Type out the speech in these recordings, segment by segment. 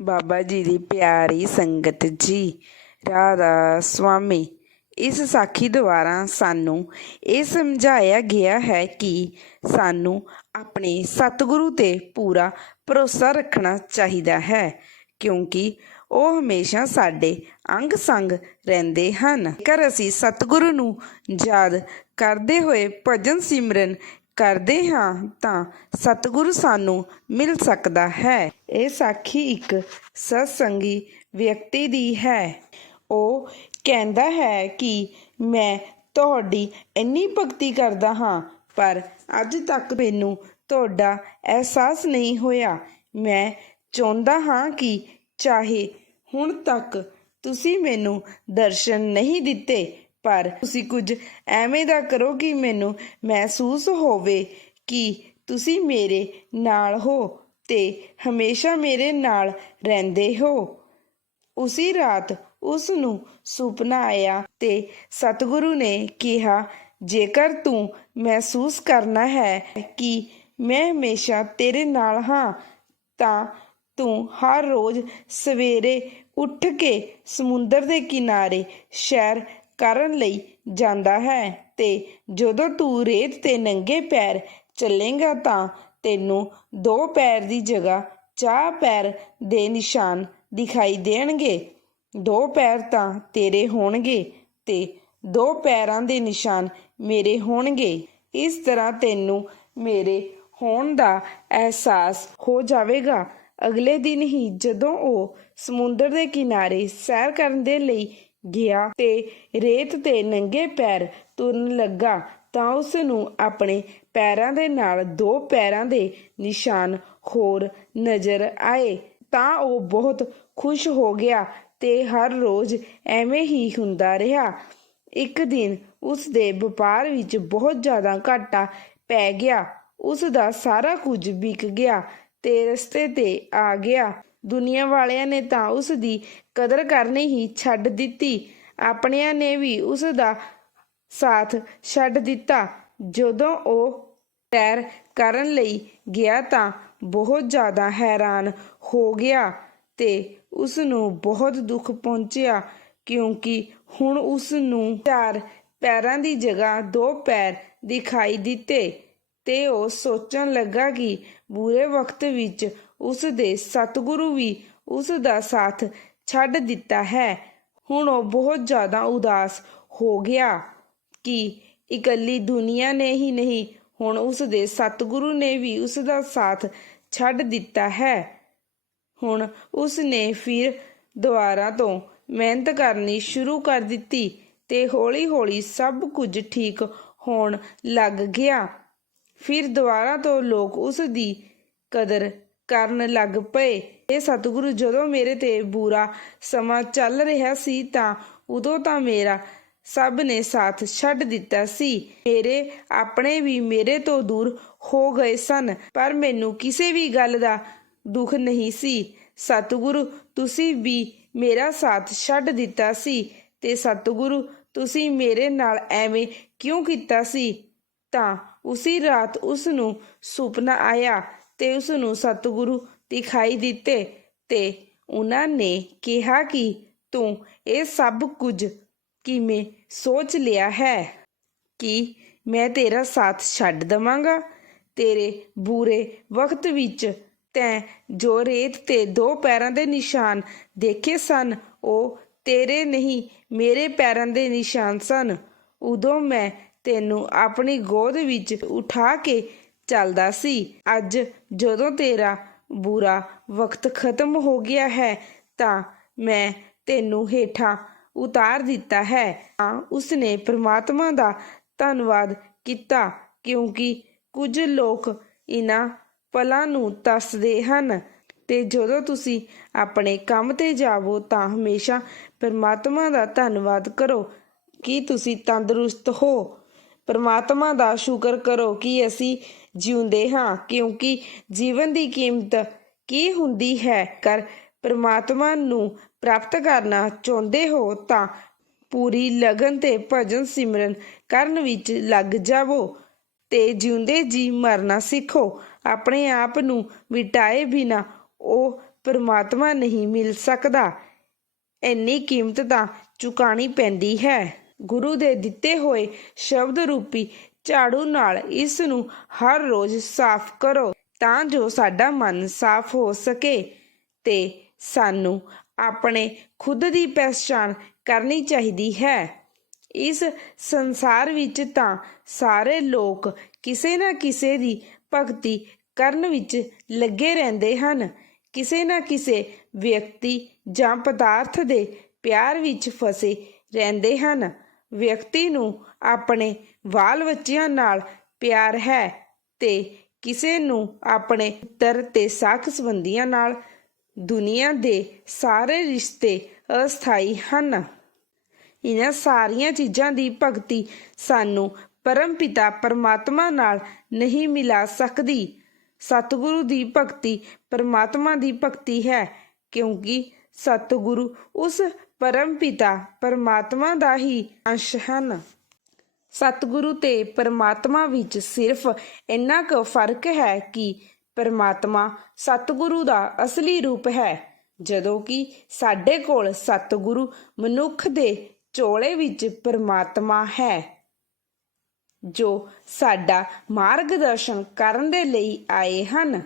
ਬਾਬਾ ਜੀ ਦੀ ਪਿਆਰੀ ਸੰਗਤ ਜੀ, ਰਾਧਾ ਸੁਆਮੀ, ਇਸ ਸਾਖੀ ਦੁਆਰਾ ਸਾਨੂੰ ਇਹ ਸਮਝਾਇਆ ਗਿਆ ਹੈ ਕਿ ਸਾਨੂੰ ਆਪਣੇ ਸਤਿਗੁਰੂ ਤੇ ਪੂਰਾ ਭਰੋਸਾ ਰੱਖਣਾ ਚਾਹੀਦਾ ਹੈ, ਕਿਉਂਕਿ ਉਹ ਹਮੇਸ਼ਾ ਸਾਡੇ ਅੰਗ ਸੰਗ ਰਹਿੰਦੇ ਹਨ। ਜੇਕਰ ਅਸੀਂ ਸਤਿਗੁਰੂ ਨੂੰ ਯਾਦ ਕਰਦੇ ਹੋਏ ਭਜਨ ਸਿਮਰਨ ਕਰਦੇ ਹਾਂ ਤਾਂ ਸਤਿਗੁਰੂ ਸਾਨੂੰ ਮਿਲ ਸਕਦਾ ਹੈ। ਇਹ ਸਾਖੀ ਇੱਕ ਸਤਸੰਗੀ ਵਿਅਕਤੀ ਦੀ ਹੈ। ਉਹ ਕਹਿੰਦਾ ਹੈ ਕਿ ਮੈਂ ਤੁਹਾਡੀ ਇੰਨੀ ਭਗਤੀ ਕਰਦਾ ਹਾਂ, ਪਰ ਅੱਜ ਤੱਕ ਮੈਨੂੰ ਤੁਹਾਡਾ ਅਹਿਸਾਸ ਨਹੀਂ ਹੋਇਆ। ਮੈਂ ਚਾਹੁੰਦਾ ਹਾਂ ਕਿ ਚਾਹੇ ਹੁਣ ਤੱਕ ਤੁਸੀਂ ਮੈਨੂੰ ਦਰਸ਼ਨ ਨਹੀਂ ਦਿੱਤੇ ਪਰ ਤੁਸੀਂ ਕੁਝ ਐਵੇਂ ਦਾ ਕਰੋ ਕਿ ਮੈਨੂੰ ਮਹਿਸੂਸ ਹੋਵੇ ਕਿ ਤੁਸੀਂ ਮੇਰੇ ਨਾਲ ਹੋ ਤੇ ਹਮੇਸ਼ਾ ਮੇਰੇ ਨਾਲ ਰਹਿੰਦੇ ਹੋ। ਉਸੀ ਰਾਤ ਉਸ ਨੂੰ ਸੁਪਨਾ ਆਇਆ ਤੇ ਸਤਿਗੁਰੂ ਨੇ ਕਿਹਾ, ਜੇਕਰ ਤੂੰ ਮਹਿਸੂਸ ਕਰਨਾ ਹੈ ਕਿ ਮੈਂ ਹਮੇਸ਼ਾ ਤੇਰੇ ਨਾਲ ਹਾਂ, ਤਾਂ ਤੂੰ ਹਰ ਰੋਜ਼ ਸਵੇਰੇ ਉੱਠ ਕੇ ਸਮੁੰਦਰ ਦੇ ਕਿਨਾਰੇ ਸ਼ਹਿਰ ਕਰਨ ਲਈ ਜਾਂਦਾ ਹੈ ਤੇ ਜਦੋਂ ਤੂੰ ਰੇਤ ਤੇ ਨੰਗੇ ਪੈਰ ਚੱਲੇਗਾ ਤਾਂ ਤੈਨੂੰ ਦੋ ਪੈਰ ਦੀ ਜਗ੍ਹਾ ਚਾਰ ਪੈਰ ਦੇ ਨਿਸ਼ਾਨ ਦਿਖਾਈ ਦੇਣਗੇ। ਦੋ ਪੈਰ ਤਾਂ ਤੇਰੇ ਹੋਣਗੇ ਤੇ ਦੋ ਪੈਰਾਂ ਦੇ ਨਿਸ਼ਾਨ ਮੇਰੇ ਹੋਣਗੇ। ਇਸ ਤਰ੍ਹਾਂ ਤੈਨੂੰ ਮੇਰੇ ਹੋਣ ਦਾ ਅਹਿਸਾਸ ਹੋ ਜਾਵੇਗਾ। ਅਗਲੇ ਦਿਨ ਹੀ ਜਦੋਂ ਉਹ ਸਮੁੰਦਰ ਦੇ ਕਿਨਾਰੇ ਸੈਰ ਕਰਨ ਦੇ ਲਈ ਗਿਆ ਤੇ ਰੇਤ ਤੇ ਨੰਗੇ ਪੈਰ ਤੁਰਨ ਲੱਗਾ ਤਾਂ ਉਸ ਨੂੰ ਆਪਣੇ ਪੈਰਾਂ ਦੇ ਨਾਲ ਦੋ ਪੈਰਾਂ ਦੇ ਨਿਸ਼ਾਨ ਹੋਰ ਨਜ਼ਰ ਆਏ। ਤਾਂ ਉਹ ਬਹੁਤ ਖੁਸ਼ ਹੋ ਗਿਆ ਤੇ ਹਰ ਰੋਜ਼ ਐਵੇਂ ਹੀ ਹੁੰਦਾ ਰਿਹਾ। ਇੱਕ ਦਿਨ ਉਸ ਦੇ ਵਪਾਰ ਵਿੱਚ ਬਹੁਤ ਜ਼ਿਆਦਾ ਘਾਟਾ ਪੈ ਗਿਆ। ਉਸ ਦਾ ਸਾਰਾ ਕੁਝ ਵਿਕ ਗਿਆ ਤੇ ਰਸਤੇ ਤੇ ਆ ਗਿਆ। ਦੁਨੀਆ ਵਾਲਿਆਂ ਨੇ ਤਾਂ ਉਸ ਦੀ ਕਦਰ ਕਰਨੀ ਹੀ ਛੱਡ ਦਿੱਤੀ। ਆਪਣਿਆਂ ਨੇ ਵੀ ਉਸ ਦਾ ਸਾਥ ਛੱਡ ਦਿੱਤਾ। ਜਦੋਂ ਉਹ ਸੈਰ ਕਰਨ ਲਈ ਗਿਆ ਤਾਂ ਬਹੁਤ ਜ਼ਿਆਦਾ ਹੈਰਾਨ ਹੋ ਗਿਆ ਤੇ ਉਸ ਨੂੰ ਬਹੁਤ ਦੁੱਖ ਪਹੁੰਚਿਆ ਕਿਉਂਕਿ ਹੁਣ ਉਸ ਨੂੰ ਚਾਰ ਪੈਰਾਂ ਦੀ ਜਗ੍ਹਾ ਦੋ ਪੈਰ ਦਿਖਾਈ ਦਿੱਤੇ ਤੇ ਉਹ ਸੋਚਣ ਲੱਗਾ ਕਿ ਬੁਰੇ ਵਕਤ ਵਿੱਚ ਉਸ ਦੇ ਸਤਿਗੁਰੂ ਵੀ ਉਸ ਦਾ ਸਾਥ ਛੱਡ ਦਿੱਤਾ ਹੈ। ਹੁਣ ਉਹ ਬਹੁਤ ਜ਼ਿਆਦਾ ਉਦਾਸ ਹੋ ਗਿਆ ਕਿ ਇਕੱਲੀ ਦੁਨੀਆ ਨੇ ਹੀ ਨਹੀਂ, ਹੁਣ ਉਸ ਦੇ ਸਤਿਗੁਰੂ ਨੇ ਵੀ ਉਸ ਦਾ ਸਾਥ ਛੱਡ ਦਿੱਤਾ ਹੈ। ਹੁਣ ਉਸ ਨੇ ਫਿਰ ਦੁਬਾਰਾ ਤੋਂ ਮਿਹਨਤ ਕਰਨੀ ਸ਼ੁਰੂ ਕਰ ਦਿੱਤੀ ਤੇ ਹੌਲੀ-ਹੌਲੀ ਸਭ ਕੁਝ ਠੀਕ ਹੋਣ ਲੱਗ ਗਿਆ। ਫਿਰ ਦੁਬਾਰਾ ਤੋਂ ਲੋਕ ਉਸ ਦੀ ਕਦਰ ਕਰਨ ਲੱਗ ਪਏ। ਇਹ ਸਤਿਗੁਰੂ ਜਦੋਂ ਮੇਰੇ ਤੇ ਬੁਰਾ ਸਮਾਂ ਚੱਲ ਰਿਹਾ ਸੀ ਤਾਂ ਉਦੋਂ ਤਾਂ ਮੇਰਾ ਸਭ ਨੇ ਸਾਥ ਛੱਡ ਦਿੱਤਾ ਸੀ। ਮੇਰੇ ਆਪਣੇ ਵੀ ਮੇਰੇ ਤੋਂ ਦੂਰ ਹੋ ਗਏ ਸਨ, ਪਰ ਮੈਨੂੰ ਕਿਸੇ ਵੀ ਗੱਲ ਦਾ ਦੁੱਖ ਨਹੀਂ ਸੀ। ਸਤਿਗੁਰੂ, ਤੁਸੀਂ ਵੀ ਮੇਰਾ ਸਾਥ ਛੱਡ ਦਿੱਤਾ ਸੀ ਤੇ ਸਤਿਗੁਰੂ, ਤੁਸੀਂ ਮੇਰੇ ਨਾਲ ਐਵੇਂ ਕਿਉਂ ਕੀਤਾ ਸੀ? ਤਾਂ ਉਸੇ ਰਾਤ ਉਸ ਨੂੰ ਸੁਪਨਾ ਆਇਆ ਤੇ ਉਸ ਨੂੰ ਸਤਿਗੁਰੂ ਦਿਖਾਈ ਦਿੱਤੇ ਤੇ ਉਹਨਾਂ ਨੇ ਕਿਹਾ ਕਿ ਤੂੰ ਇਹ ਸਭ ਕੁਝ ਕਿਵੇਂ ਸੋਚ ਲਿਆ ਹੈ? ਕਿ ਮੈਂ ਤੇਰਾ ਸਾਥ ਛੱਡ ਦਵਾਂਗਾ? ਤੇਰੇ ਬੁਰੇ ਵਕਤ ਵਿੱਚ ਤੈਂ ਜੋ ਰੇਤ ਤੇ ਦੋ ਪੈਰਾਂ ਦੇ ਨਿਸ਼ਾਨ ਦੇਖੇ ਸਨ, ਉਹ ਤੇਰੇ ਨਹੀਂ, ਮੇਰੇ ਪੈਰਾਂ ਦੇ ਨਿਸ਼ਾਨ ਸਨ। ਉਦੋਂ ਮੈਂ ਤੈਨੂੰ ਆਪਣੀ ਗੋਦ ਵਿੱਚ ਉਠਾ ਕੇ ਚੱਲਦਾ ਸੀ। ਅੱਜ ਜਦੋਂ ਤੇਰਾ ਬੁਰਾ ਵਕਤ ਖਤਮ ਹੋ ਗਿਆ ਹੈ, ਤਾਂ ਮੈਂ ਤੈਨੂੰ ਹੇਠਾਂ ਉਤਾਰ ਦਿੱਤਾ ਹੈ। ਤਾਂ ਉਸਨੇ ਪ੍ਰਮਾਤਮਾ ਦਾ ਧੰਨਵਾਦ ਕੀਤਾ, ਕਿਉਂਕਿ ਕੁਝ ਲੋਕ ਇਹਨਾਂ ਪਲਾਂ ਨੂੰ ਤਰਸਦੇ ਹਨ ਤੇ ਜਦੋਂ ਤੁਸੀਂ ਆਪਣੇ ਕੰਮ ਤੇ ਜਾਵੋ, ਤਾਂ ਹਮੇਸ਼ਾ ਪਰਮਾਤਮਾ ਦਾ ਧੰਨਵਾਦ ਕਰੋ ਕਿ ਤੁਸੀਂ ਤੰਦਰੁਸਤ ਹੋ। ਪਰਮਾਤਮਾ ਦਾ ਸ਼ੁਕਰ ਕਰੋ ਕਿ ਅਸੀਂ ਜਿਉਂਦੇ ਹਾਂ, ਕਿਉਂਕਿ ਜੀਵਨ ਦੀ ਕੀਮਤ ਕੀ ਹੁੰਦੀ ਹੈ? ਕਰ ਪਰਮਾਤਮਾ ਨੂੰ ਪ੍ਰਾਪਤ ਕਰਨਾ ਚਾਹੁੰਦੇ ਹੋ ਤਾਂ ਪੂਰੀ ਲਗਨ ਤੇ ਭਜਨ ਸਿਮਰਨ ਕਰਨ ਵਿੱਚ ਲੱਗ ਜਾਵੋ ਤੇ ਜਿਉਂਦੇ ਜੀ ਮਰਨਾ ਸਿੱਖੋ। ਆਪਣੇ ਆਪ ਨੂੰ ਮਿਟਾਏ ਬਿਨਾ ਉਹ ਪਰਮਾਤਮਾ ਨਹੀਂ ਮਿਲ ਸਕਦਾ। ਇੰਨੀ ਕੀਮਤ ਤਾਂ ਚੁਕਾਣੀ ਪੈਂਦੀ ਹੈ। ਗੁਰੂ ਦੇ ਦਿੱਤੇ ਹੋਏ ਸ਼ਬਦ ਰੂਪੀ ਝਾੜੂ ਨਾਲ ਇਸ ਨੂੰ ਹਰ ਰੋਜ਼ ਸਾਫ਼ ਕਰੋ ਤਾਂ ਜੋ ਸਾਡਾ ਮਨ ਸਾਫ਼ ਹੋ ਸਕੇ ਤੇ ਸਾਨੂੰ ਆਪਣੇ ਖੁਦ ਦੀ ਪਛਾਣ ਕਰਨੀ ਚਾਹੀਦੀ ਹੈ। ਇਸ ਸੰਸਾਰ ਵਿੱਚ ਤਾਂ ਸਾਰੇ ਲੋਕ ਕਿਸੇ ਨਾ ਕਿਸੇ ਦੀ ਭਗਤੀ ਕਰਨ ਵਿੱਚ ਲੱਗੇ ਰਹਿੰਦੇ ਹਨ। ਕਿਸੇ ਨਾ ਕਿਸੇ ਵਿਅਕਤੀ ਜਾਂ ਪਦਾਰਥ ਦੇ ਪਿਆਰ ਵਿੱਚ ਫਸੇ ਰਹਿੰਦੇ ਹਨ। ਵਿਅਕਤੀ ਨੂੰ ਆਪਣੇ ਬਾਲ ਬੱਚਿਆਂ ਨਾਲ ਪਿਆਰ ਹੈ ਤੇ ਕਿਸੇ ਨੂੰ ਆਪਣੇ ਪੁੱਤਰ ਤੇ ਸਾਖ ਸੰਬੰਧੀਆਂ ਨਾਲ ਦੁਨੀਆ ਦੇ ਸਾਰੇ ਰਿਸ਼ਤੇ ਅਸਥਾਈ ਹਨ। ਇਹਨਾਂ ਸਾਰੀਆਂ ਚੀਜ਼ਾਂ ਦੀ ਭਗਤੀ ਸਾਨੂੰ ਪਰਮ ਪਿਤਾ ਪਰਮਾਤਮਾ ਨਾਲ ਨਹੀਂ ਮਿਲਾ ਸਕਦੀ। ਸਤਿਗੁਰੂ ਦੀ ਭਗਤੀ ਪਰਮਾਤਮਾ ਦੀ ਭਗਤੀ ਹੈ ਕਿਉਂਕਿ ਸਤਿਗੁਰੂ ਉਸ ਪਰਮ ਪਿਤਾ ਪਰਮਾਤਮਾ ਦਾ ਹੀ ਅੰਸ਼ ਹਨ। ਸਤਿਗੁਰੂ ਤੇ ਪਰਮਾਤਮਾ ਵਿੱਚ ਸਿਰਫ ਇੰਨਾ ਕੁ ਫ਼ਰਕ ਹੈ ਕਿ ਪਰਮਾਤਮਾ ਸਤਿਗੁਰੂ ਦਾ ਅਸਲੀ ਰੂਪ ਹੈ, ਜਦੋਂ ਕਿ ਸਾਡੇ ਕੋਲ ਸਤਿਗੁਰੂ ਮਨੁੱਖ ਦੇ ਚੋਲੇ ਵਿੱਚ ਪਰਮਾਤਮਾ ਹੈ, ਜੋ ਸਾਡਾ ਮਾਰਗਦਰਸ਼ਨ ਕਰਨ ਦੇ ਲਈ ਆਏ ਹਨ।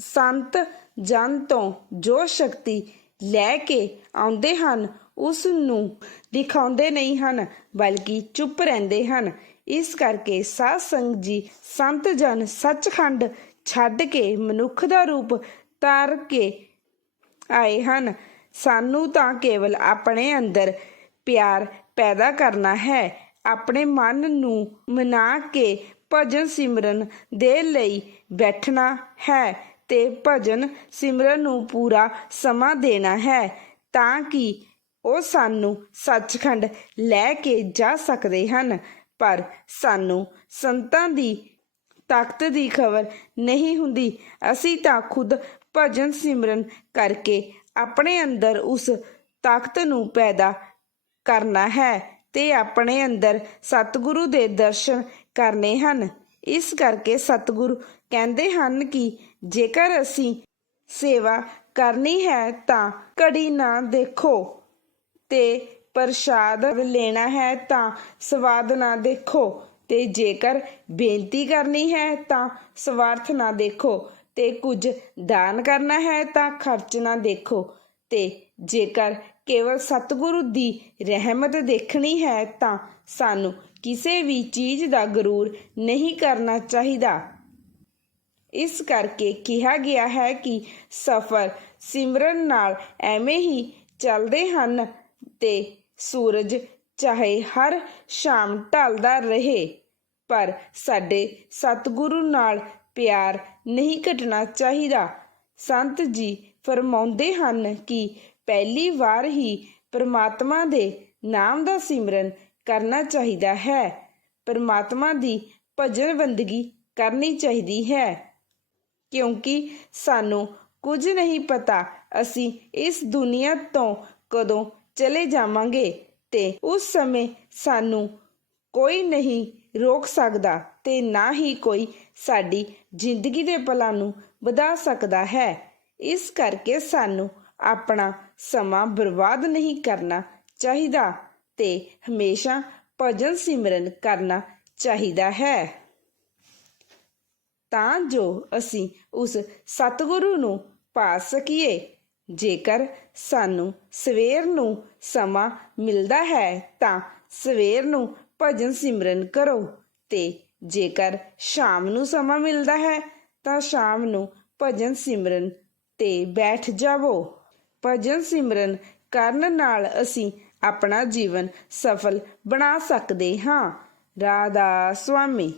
ਸੰਤ ਜਨ ਤੋਂ ਜੋ ਸ਼ਕਤੀ ਲੈ ਕੇ ਆਉਂਦੇ ਹਨ, ਉਸ ਨੂੰ ਦਿਖਾਉਂਦੇ ਨਹੀਂ ਹਨ, ਬਲਕਿ ਚੁੱਪ ਰਹਿੰਦੇ ਹਨ। ਇਸ ਕਰਕੇ ਸਾਧ ਸੰਗਤ ਜੀ ਸੰਤ ਜਨ ਸੱਚਖੰਡ ਛੱਡ ਕੇ ਮਨੁੱਖ ਦਾ ਰੂਪ ਧਾਰ ਕੇ ਆਏ ਹਨ। ਸਾਨੂੰ ਤਾਂ ਕੇਵਲ ਆਪਣੇ ਅੰਦਰ ਪਿਆਰ ਪੈਦਾ ਕਰਨਾ ਹੈ। ਆਪਣੇ ਮਨ ਨੂੰ ਮਨਾ ਕੇ ਭਜਨ ਸਿਮਰਨ ਦੇ ਲਈ ਬੈਠਣਾ ਹੈ। ਤੇ ਭਜਨ ਸਿਮਰਨ ਨੂੰ ਪੂਰਾ ਸਮਾਂ ਦੇਣਾ ਹੈ, ਤਾਂ ਕਿ ਉਹ ਸਾਨੂੰ ਸੱਚਖੰਡ ਲੈ ਕੇ ਜਾ ਸਕਦੇ ਹਨ। ਪਰ ਸਾਨੂੰ ਸੰਤਾਂ ਦੀ ਤਾਕਤ ਦੀ ਖਬਰ ਨਹੀਂ ਹੁੰਦੀ। ਅਸੀਂ ਤਾਂ ਖੁਦ ਭਜਨ ਸਿਮਰਨ ਕਰਕੇ ਆਪਣੇ ਅੰਦਰ ਉਸ ਤਾਕਤ ਨੂੰ ਪੈਦਾ ਕਰਨਾ ਹੈ ਤੇ ਆਪਣੇ ਅੰਦਰ ਸਤਿਗੁਰੂ ਦੇ ਦਰਸ਼ਨ ਕਰਨੇ ਹਨ। ਇਸ ਕਰਕੇ ਸਤਿਗੁਰੂ ਕਹਿੰਦੇ ਹਨ ਕਿ ਜੇਕਰ ਅਸੀਂ ਸੇਵਾ ਕਰਨੀ ਹੈ ਤਾਂ ਘੜੀ ਨਾ ਦੇਖੋ ਤੇ ਪ੍ਰਸ਼ਾਦ ਲੈਣਾ ਹੈ ਤਾਂ ਸਵਾਦ ਨਾ ਦੇਖੋ ਤੇ ਜੇਕਰ ਬੇਨਤੀ ਕਰਨੀ ਹੈ ਤਾਂ ਸਵਾਰਥ ਨਾ ਦੇਖੋ ਤੇ ਕੁਝ ਦਾਨ ਕਰਨਾ ਹੈ ਤਾਂ ਖਰਚ ਨਾ ਦੇਖੋ ਤੇ ਜੇਕਰ ਕੇਵਲ ਸਤਿਗੁਰੂ ਦੀ ਰਹਿਮਤ ਦੇਖਣੀ ਹੈ ਤਾਂ ਸਾਨੂੰ ਕਿਸੇ ਵੀ ਚੀਜ਼ ਦਾ ਗਰੂਰ ਨਹੀਂ ਕਰਨਾ ਚਾਹੀਦਾ। ਇਸ ਕਰਕੇ ਕਿਹਾ ਗਿਆ ਹੈ ਕਿ ਸਫਰ ਸਿਮਰਨ ਨਾਲ ਐਵੇਂ ਹੀ ਚੱਲਦੇ ਹਨ ਤੇ ਸੂਰਜ ਚਾਹੇ ਹਰ ਸ਼ਾਮ ਢਲਦਾ ਰਹੇ, ਪਰ ਸਾਡੇ ਸਤਿਗੁਰੂ ਨਾਲ ਪਿਆਰ ਨਹੀਂ ਘਟਣਾ ਚਾਹੀਦਾ। ਸੰਤ ਜੀ ਫਰਮਾਉਂਦੇ ਹਨ ਕਿ ਪਹਿਲੀ ਵਾਰ ਹੀ ਪਰਮਾਤਮਾ ਦੇ ਨਾਮ ਦਾ ਸਿਮਰਨ ਕਰਨਾ ਚਾਹੀਦਾ ਹੈ। ਪਰਮਾਤਮਾ ਦੀ ਭਜਨ ਬੰਦਗੀ ਕਰਨੀ ਚਾਹੀਦੀ ਹੈ। ਕਿਉਂਕਿ ਸਾਨੂੰ ਕੁਝ ਨਹੀਂ ਪਤਾ, ਅਸੀਂ ਇਸ ਦੁਨੀਆ ਤੋਂ ਕਦੋਂ ਚਲੇ ਜਾਵਾਂਗੇ ਤੇ ਉਸ ਸਮੇਂ ਸਾਨੂੰ ਕੋਈ ਨਹੀਂ ਰੋਕ ਸਕਦਾ ਤੇ ਨਾ ਹੀ ਕੋਈ ਸਾਡੀ ਜ਼ਿੰਦਗੀ ਦੇ ਪਲਾਂ ਨੂੰ ਵਧਾ ਸਕਦਾ ਹੈ। ਇਸ ਕਰਕੇ ਸਾਨੂੰ ਆਪਣਾ ਸਮਾਂ ਬਰਬਾਦ ਨਹੀਂ ਕਰਨਾ ਚਾਹੀਦਾ ਤੇ ਹਮੇਸ਼ਾ ਭਜਨ ਸਿਮਰਨ ਕਰਨਾ ਚਾਹੀਦਾ ਹੈ। ਤਾਂ ਜੋ ਅਸੀਂ ਉਸ ਸਤਿਗੁਰੂ ਨੂੰ ਪਾ ਸਕੀਏ। ਜੇਕਰ ਸਾਨੂੰ ਸਵੇਰ ਨੂੰ ਸਮਾਂ ਮਿਲਦਾ ਹੈ, ਤਾਂ ਸਵੇਰ ਨੂੰ ਭਜਨ ਸਿਮਰਨ ਕਰੋ ਤੇ ਜੇਕਰ ਸ਼ਾਮ ਨੂੰ ਸਮਾਂ ਮਿਲਦਾ ਹੈ, ਤਾਂ ਸ਼ਾਮ ਨੂੰ ਭਜਨ ਸਿਮਰਨ ਤੇ ਬੈਠ ਜਾਵੋ। ਭਜਨ ਸਿਮਰਨ ਕਰਨ ਨਾਲ ਅਸੀਂ ਆਪਣਾ ਜੀਵਨ ਸਫਲ ਬਣਾ ਸਕਦੇ ਹਾਂ। ਰਾਧਾ ਸੁਆਮੀ।